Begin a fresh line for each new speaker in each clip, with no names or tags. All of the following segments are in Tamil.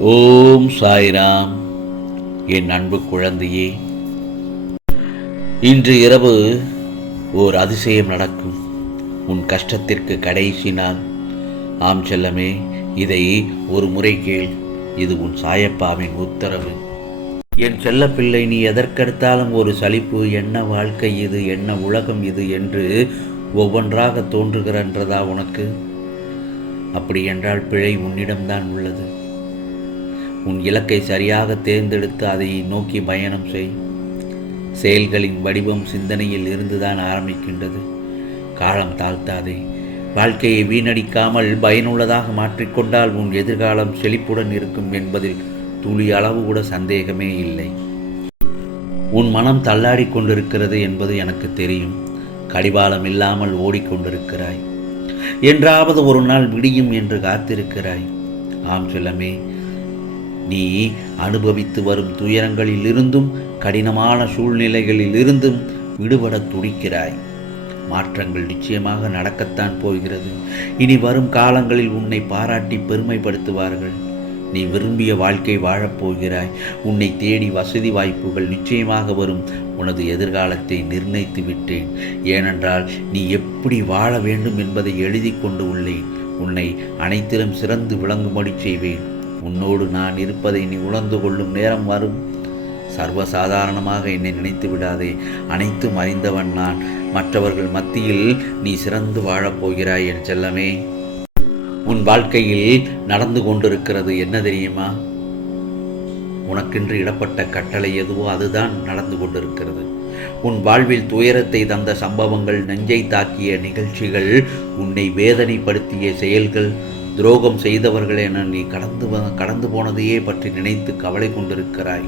ஓம் சாய்ராம். என் அன்பு குழந்தையே இன்று இரவு ஓர் அதிசயம் நடக்கும். உன் கஷ்டத்திற்கு கடைசி நாள். ஆம் செல்லமே இதை ஒரு முறை கேள். இது உன் சாயப்பாவின் உத்தரவு. என் செல்ல பிள்ளை நீ எதற்கெடுத்தாலும் ஒரு சலிப்பு என்ன வாழ்க்கை இது என்ன உலகம் இது என்று ஒவ்வொன்றாக தோன்றுகிறன்றதா உனக்கு? அப்படி என்றால் பிழை உன்னிடம்தான் உள்ளது. உன் இலக்கை சரியாக தேர்ந்தெடுத்து அதை நோக்கி பயணம் செய். செயல்களின் வடிவம் சிந்தனையில் இருந்துதான் ஆரம்பிக்கின்றது. காலம் தாழ்த்தாதே. வாழ்க்கையை வீணடிக்காமல் பயனுள்ளதாக மாற்றிக்கொண்டால் உன் எதிர்காலம் செழிப்புடன் இருக்கும் என்பதில் துளி அளவு கூட சந்தேகமே இல்லை. உன் மனம் தள்ளாடி கொண்டிருக்கிறது என்பது எனக்கு தெரியும். கடிவாளம் இல்லாமல் ஓடிக்கொண்டிருக்கிறாய். என்றாவது ஒரு நாள் விடியும் என்று காத்திருக்கிறாய். ஆம் செல்லமே நீ அனுபவித்து வரும் துயரங்களில் இருந்தும் கடினமான சூழ்நிலைகளில் இருந்தும் விடுபட துடிக்கிறாய். மாற்றங்கள் நிச்சயமாக நடக்கத்தான் போகிறது. இனி வரும் காலங்களில் உன்னை பாராட்டி பெருமைப்படுத்துவார்கள். நீ விரும்பிய வாழ்க்கை வாழப்போகிறாய் உன்னை தேடி வசதி வாய்ப்புகள் நிச்சயமாக வரும். உனது எதிர்காலத்தை நிர்ணயித்து விட்டேன். ஏனென்றால் நீ எப்படி வாழ வேண்டும் என்பதை எழுதி கொண்டு உள்ளேன். உன்னை அனைத்திலும் சிறந்து விளங்கும்படி செய்வேன். உன்னோடு நான் இருப்பதை நீ உணர்ந்து கொள்ளும் நேரம் வரும். சர்வசாதாரணமாக என்னை நினைத்து விடாதே. அனைத்தும் அறிந்தவன் நான். மற்றவர்கள் மத்தியில் நீ சிறந்து வாழப்போகிறாய் என் செல்லமே. உன் வாழ்க்கையில் நடந்து கொண்டிருக்கிறது என்ன தெரியுமா? உனக்கென்று இடப்பட்ட கட்டளை எதுவோ அதுதான் நடந்து கொண்டிருக்கிறது. உன் வாழ்வில் துயரத்தை தந்த சம்பவங்கள் நெஞ்சை தாக்கிய நிகழ்ச்சிகள் உன்னை வேதனைப்படுத்திய செயல்கள் துரோகம் செய்தவர்கள் என நீ கடந்து வ- கடந்து போனதையே பற்றி நினைத்து கவலை கொண்டிருக்கிறாய்.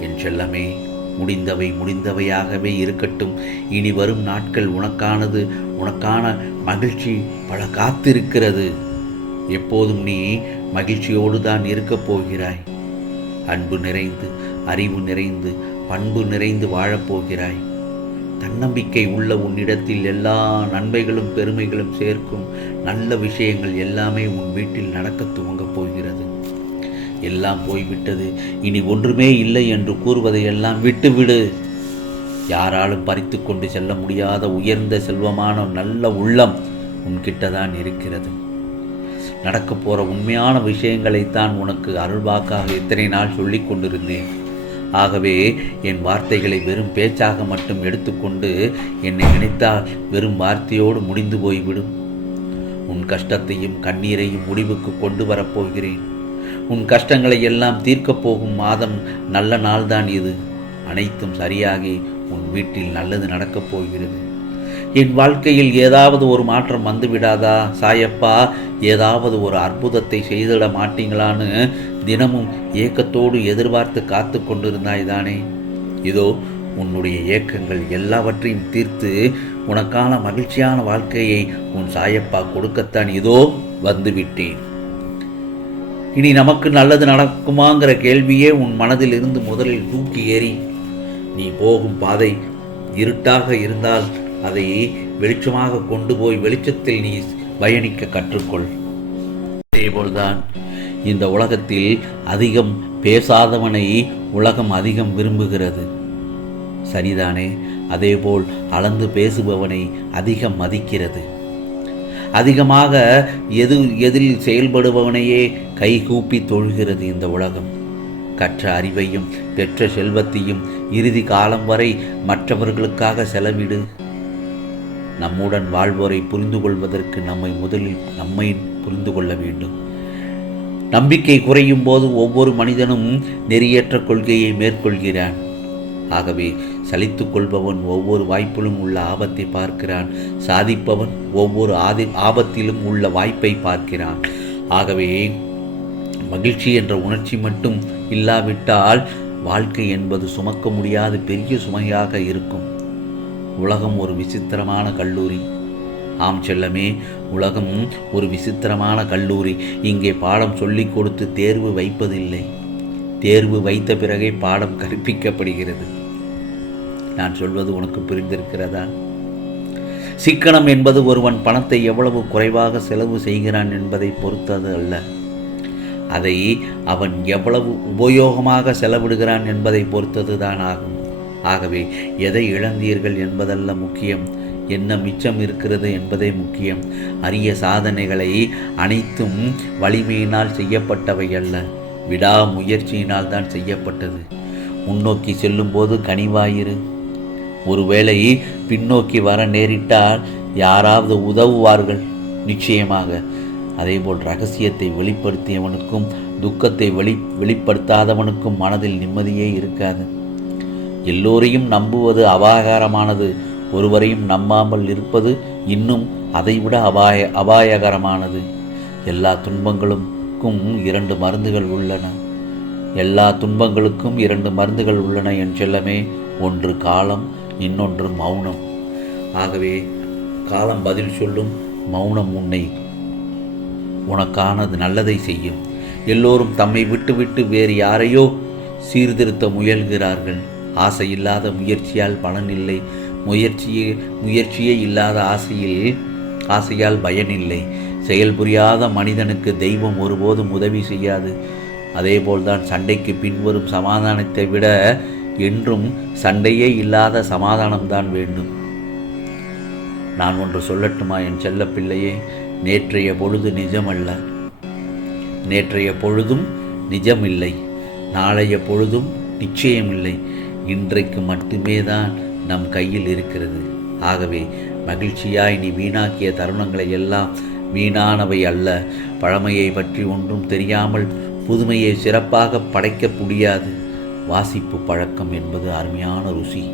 என் செல்லமே முடிந்தவை முடிந்தவையாகவே இருக்கட்டும். இனி வரும் நாட்கள் உனக்கானது உனக்கான மகிழ்ச்சி பல காத்திருக்கிறது. எப்போதும் நீ மகிழ்ச்சியோடு தான் இருக்கப் போகிறாய். அன்பு நிறைந்து அறிவு நிறைந்து பண்பு நிறைந்து வாழப்போகிறாய் தன்னம்பிக்கை உள்ள உன்னிடத்தில் எல்லா நன்மைகளும் பெருமைகளும் சேர்க்கும் நல்ல விஷயங்கள் எல்லாமே உன் வீட்டில் நடக்க துவங்கப் போகிறது. எல்லாம் போய்விட்டது. இனி ஒன்றுமே இல்லை என்று கூறுவதையெல்லாம் விட்டுவிடு. யாராலும் பறித்து கொண்டு செல்ல முடியாத உயர்ந்த செல்வமான நல்ல உள்ளம் உன்கிட்டதான் இருக்கிறது. நடக்கப் போகிற உண்மையான விஷயங்களைத்தான் உனக்கு அருள்வாக்காக இத்தனை நாள் சொல்லிக் கொண்டிருந்தேன். ஆகவே என் வார்த்தைகளை வெறும் பேச்சாக மட்டும் எடுத்துக்கொண்டு என்னை நினைத்தால் வெறும் வார்த்தையோடு முடிந்து போய்விடும். உன் கஷ்டத்தையும் கண்ணீரையும் முடிவுக்கு கொண்டு வரப்போகிறேன் உன் கஷ்டங்களை எல்லாம் தீர்க்கப் போகும் மாதம் நல்ல நாள்தான் இது. அனைத்தும் சரியாகி உன் வீட்டில் நல்லது நடக்கப் போகிறது. என் வாழ்க்கையில் ஏதாவது ஒரு மாற்றம் வந்து விடாதா சாயப்பா? ஏதாவது ஒரு அற்புதத்தை செய்திட மாட்டீங்களான்னு தினமும் ஏக்கத்தோடு எதிர்பார்த்து காத்து கொண்டிருந்தாய் தானே? இதோ உன்னுடைய ஏக்கங்கள் எல்லாவற்றையும் தீர்த்து உனக்கான மகிழ்ச்சியான வாழ்க்கையை உன் சாயப்பா கொடுக்கத்தான் இதோ வந்துவிட்டேன். இனி நமக்கு நல்லது நடக்குமாங்கிற கேள்வியே உன் மனதில் இருந்து முதலில் தூக்கி ஏறி நீ போகும் பாதை இருட்டாக இருந்தால் அதை வெளிச்சமாக கொண்டு போய் வெளிச்சத்தில் நீ பயணிக்க கற்றுக்கொள். அதேபோல்தான் இந்த உலகத்தில் அதிகம் பேசாதவனை உலகம் அதிகம் விரும்புகிறது. சரிதானே? அதேபோல் அளந்து பேசுபவனை அதிகம் மதிக்கிறது. அதிகமாக எது எதில் செயல்படுபவனையே கைகூப்பி தொழுகிறது இந்த உலகம். கற்ற அறிவையும் பெற்ற செல்வத்தையும் இறுதி காலம் வரை மற்றவர்களுக்காக செலவிடு. நம்முடன் வாழ்வோரை புரிந்து கொள்வதற்கு நம்மை முதலில் நம்மை புரிந்து கொள்ள வேண்டும். நம்பிக்கை குறையும் போது ஒவ்வொரு மனிதனும் நெறியற்ற கொள்கையை மேற்கொள்கிறான். ஆகவே சலித்துக் கொள்பவன் ஒவ்வொரு வாய்ப்பிலும் உள்ள ஆபத்தை பார்க்கிறான். சாதிப்பவன் ஒவ்வொரு ஆதி ஆபத்திலும் உள்ள வாய்ப்பை பார்க்கிறான். ஆகவே மகிழ்ச்சி என்ற உணர்ச்சி மட்டும் இல்லாவிட்டால் வாழ்க்கை என்பது சுமக்க முடியாத பெரிய சுமையாக இருக்கும். உலகம் ஒரு விசித்திரமான கல்லூரி. ஆம் செல்லமே உலகம் ஒரு விசித்திரமான கல்லூரி. இங்கே பாடம் சொல்லிக் கொடுத்து தேர்வு வைப்பதில்லை. தேர்வு வைத்த பிறகே பாடம் கற்பிக்கப்படுகிறது. நான் சொல்வது உனக்கு புரிந்திருக்கிறதா? சிக்கனம் என்பது ஒருவன் பணத்தை எவ்வளவு குறைவாக செலவு செய்கிறான் என்பதை பொறுத்தது அல்ல. அதை அவன் எவ்வளவு உபயோகமாக செலவிடுகிறான் என்பதை பொறுத்தது தான் ஆகும். ஆகவே எதை இழந்தீர்கள் என்பதல்ல முக்கியம். என்ன மிச்சம் இருக்கிறது என்பதே முக்கியம். அரிய சாதனைகளை அனைத்தும் வலிமையினால் செய்யப்பட்டவை அல்ல. விடாமுயற்சியினால் தான் செய்யப்பட்டது. முன்னோக்கி செல்லும்போது கனிவாயிரு. ஒருவேளை பின்னோக்கி வர நேரிட்டால் யாராவது உதவுவார்கள். நிச்சயமாக. அதேபோல் ரகசியத்தை வெளிப்படுத்தியவனுக்கும் துக்கத்தை வெளி வெளிப்படுத்தாதவனுக்கும் மனதில் நிம்மதியே இருக்காது. எல்லோரையும் நம்புவது அபாயகரமானது. ஒருவரையும் நம்பாமல் இருப்பது இன்னும் அதைவிட அபாய அபாயகரமானது. எல்லா துன்பங்களுக்கும் இரண்டு மருந்துகள் உள்ளன. எல்லா துன்பங்களுக்கும் இரண்டு மருந்துகள் உள்ளன என் செல்லமே. ஒன்று காலம் இன்னொன்று மௌனம். ஆகவே காலம் பதில் சொல்லும் மௌனம் உன்னை உனக்கானது நல்லதை செய்யும். எல்லோரும் தம்மை விட்டுவிட்டு வேறு யாரையோ சீர்திருத்த முயல்கிறார்கள். ஆசை இல்லாத முயற்சியால் பலனில்லை முயற்சியே முயற்சியே இல்லாத ஆசையில் ஆசையால் பயனில்லை. செயல் புரியாத மனிதனுக்கு தெய்வம் ஒருபோதும் உதவி செய்யாது. அதேபோல்தான் சண்டைக்கு பின்வரும் சமாதானத்தை விட என்றும் சண்டையே இல்லாத சமாதானம்தான் வேண்டும். நான் ஒன்று சொல்லட்டுமா என் செல்ல பிள்ளையே நேற்றைய பொழுது நிஜமல்ல. நேற்றைய பொழுதும் நிஜமில்லை. நாளைய பொழுதும் நிச்சயமில்லை. இன்றைக்கு மட்டுமே தான் நம் கையில் இருக்கிறது. ஆகவே மகிழ்ச்சியாய் நீ வீணாக்கிய தருணங்களை எல்லாம் வீணானவை அல்ல. பழமையை பற்றி ஒன்றும் தெரியாமல் புதுமையை சிறப்பாக படைக்க முடியாது. வாசிப்பு பழக்கம் என்பது அருமையான ருசி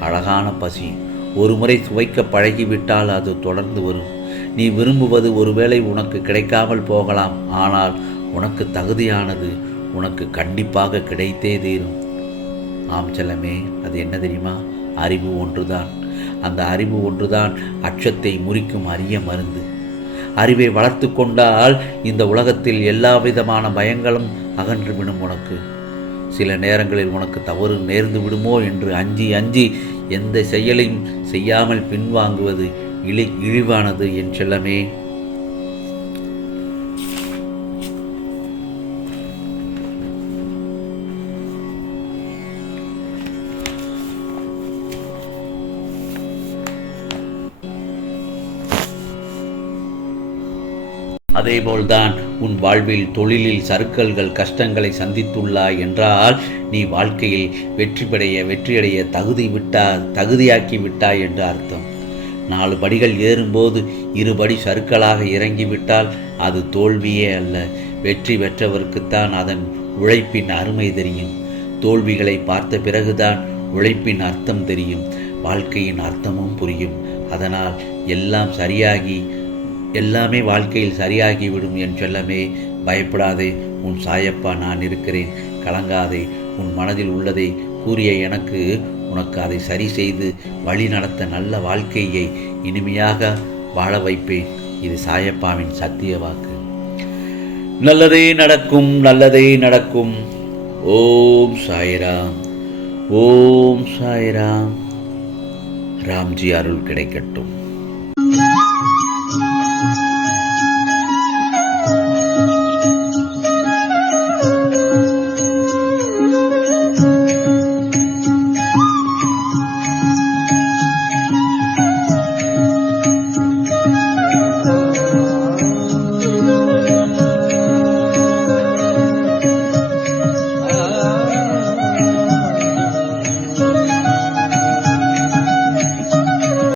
அழகான பசி. ஒரு முறை சுவைக்க பழகிவிட்டால் அது தொடர்ந்து வரும். நீ விரும்புவது ஒருவேளை உனக்கு கிடைக்காமல் போகலாம். ஆனால் உனக்கு தகுதியானது உனக்கு கண்டிப்பாக கிடைத்தே தீரும். ஆம் செல்லமே அது என்ன தெரியுமா? அறிவு ஒன்றுதான். அந்த அறிவு ஒன்றுதான் அச்சத்தை முறிக்கும் அரிய மருந்து. அறிவை வளர்த்து கொண்டால் இந்த உலகத்தில் எல்லா விதமான பயங்களும் அகன்றுவிடும் உனக்கு. சில நேரங்களில் உனக்கு தவறு நேர்ந்து விடுமோ என்று அஞ்சி அஞ்சி எந்த செயலையும் செய்யாமல் பின்வாங்குவது இழி இழிவானது என் செல்லமே. அதேபோல்தான் உன் வாழ்வில் தொழிலில் சறுக்கல்கள் கஷ்டங்களை சந்தித்துள்ளாய் என்றால் நீ வாழ்க்கையில் வெற்றி பெடைய வெற்றியடைய தகுதி விட்டா தகுதியாக்கி விட்டாய் என்று அர்த்தம். நாலு படிகள் ஏறும்போது இருபடி சறுக்கலாக இறங்கிவிட்டால் அது தோல்வியே அல்ல. வெற்றி பெற்றவருக்குத்தான் அதன் உழைப்பின் அருமை தெரியும். தோல்விகளை பார்த்த பிறகுதான் உழைப்பின் அர்த்தம் தெரியும். வாழ்க்கையின் அர்த்தமும் புரியும். அதனால் எல்லாம் சரியாகி எல்லாமே வாழ்க்கையில் சரியாகிவிடும் என் செல்லமே. பயப்படாதே உன் சாயப்பா நான் இருக்கிறேன். கலங்காதே உன் மனதில் உள்ளதை கூறிய எனக்கு உனக்கு அதை சரி செய்து வழி நடத்த நல்ல வாழ்க்கையை இனிமையாக வாழ வைப்பேன். இது சாயப்பாவின் சத்திய வாக்கு. நல்லதே நடக்கும் நல்லதே நடக்கும். ஓம் சாய்ராம் ஓம் சாய்ராம். ராம்ஜி அருள் கிடைக்கட்டும்.